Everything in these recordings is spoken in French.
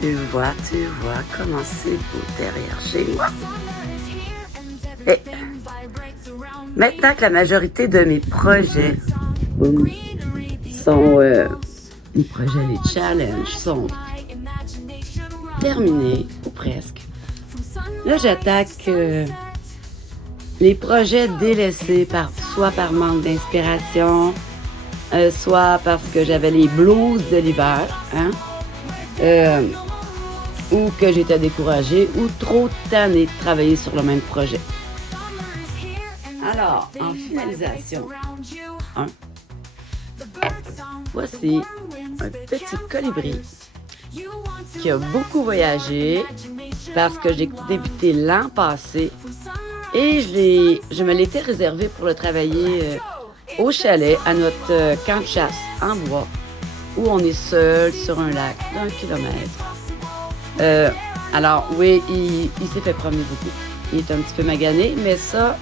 Tu vois comment c'est beau derrière chez moi. Et maintenant que la majorité de mes projets sont les projets, les challenges sont terminés ou presque. Là, j'attaque les projets délaissés soit par manque d'inspiration, soit parce que j'avais les blues de l'hiver, hein? Ou que j'étais découragée, ou trop tannée de travailler sur le même projet. Alors, en finalisation, voici un petit colibri qui a beaucoup voyagé parce que j'ai débuté l'an passé et je me l'étais réservé pour le travailler au chalet à notre camp de chasse en bois où on est seul sur un lac d'1 kilomètre. Alors oui, il s'est fait promener beaucoup. Il est un petit peu magané, mais ça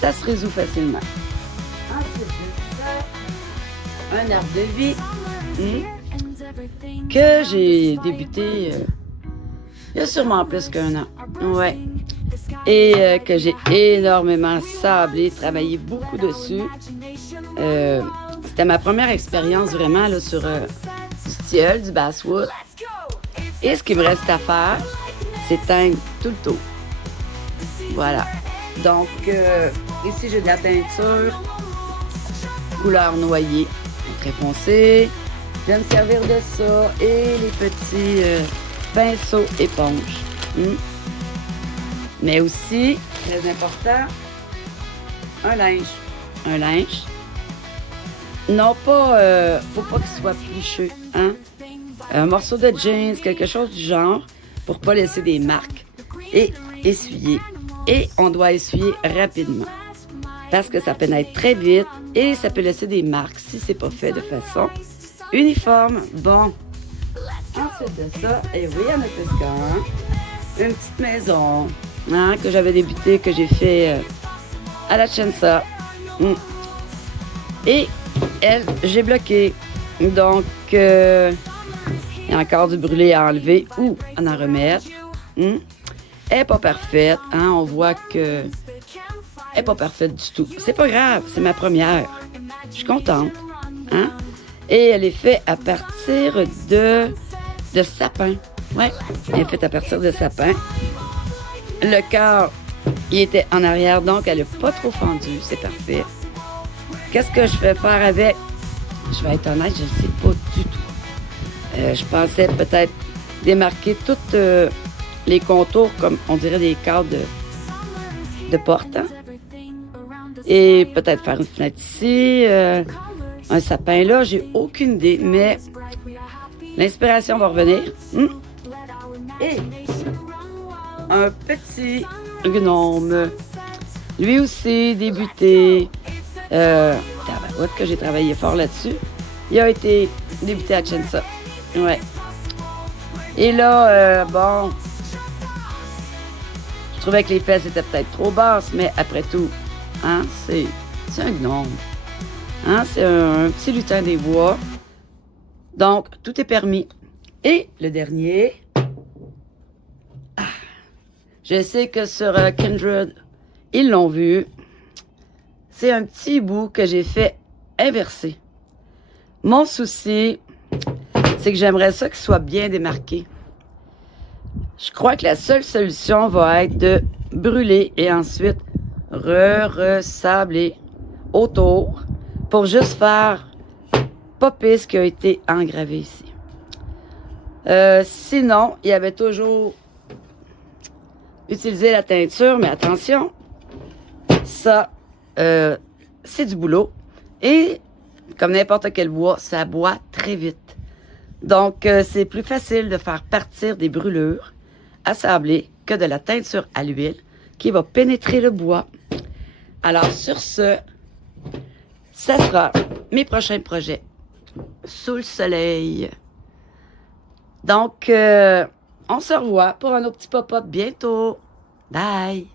se résout facilement. Ensuite de ça, un arbre de vie que j'ai débuté il y a sûrement plus qu'1 an. Ouais. Et que j'ai énormément sablé, travaillé beaucoup dessus. C'était ma première expérience vraiment là, sur du tilleul, du basswood. Et ce qui me reste à faire, c'est teindre tout le tour. Voilà. Donc, ici, j'ai de la teinture couleur noyée, très foncée. Je vais me servir de ça et les petits pinceaux éponges. Mais aussi, très important, un linge. Un linge. Non pas, faut pas qu'il soit plicheux, hein? Un morceau de jeans, quelque chose du genre, pour pas laisser des marques. Et essuyer. Et on doit essuyer rapidement. Parce que ça pénètre très vite et ça peut laisser des marques si c'est pas fait de façon uniforme. Bon. Ensuite de ça, et oui, on a tout ça, une petite maison que j'avais débuté, que j'ai fait à la Chensa. Et elle, j'ai bloqué. Donc, il y a encore du brûlé à enlever ou à en remettre. Elle n'est pas parfaite. On voit que elle n'est pas parfaite du tout. C'est pas grave, c'est ma première. Je suis contente. Et elle est faite à partir de sapin. Ouais, elle est faite à partir de sapin. Le cœur, il était en arrière, donc elle n'est pas trop fendue. C'est parfait. Qu'est-ce que je vais faire avec? Je vais être honnête, je ne sais pas du tout. Je pensais peut-être démarquer tous les contours, comme on dirait des cadres de porte. Et peut-être faire une fenêtre ici, un sapin là, j'ai aucune idée, mais l'inspiration va revenir. Et un petit gnome, lui aussi débuté, que j'ai travaillé fort là-dessus. Il a été débuté à Chensa. Ouais. Et là, bon, je trouvais que les fesses étaient peut-être trop basses, mais après tout, c'est un gnome. C'est un petit lutin des bois. Donc, tout est permis. Et le dernier, je sais que sur Kindred, ils l'ont vu. C'est un petit bout que j'ai fait inverser. Mon souci, c'est que j'aimerais ça qu'il soit bien démarqué. Je crois que la seule solution va être de brûler et ensuite resabler autour pour juste faire popper ce qui a été engravé ici. Sinon, il y avait toujours utilisé la teinture, mais attention, ça, c'est du boulot. Et comme n'importe quel bois, ça boit très vite. Donc, c'est plus facile de faire partir des brûlures à sabler que de la teinture à l'huile qui va pénétrer le bois. Alors, sur ce, ça sera mes prochains projets sous le soleil. Donc, on se revoit pour un autre petit pop-up bientôt. Bye!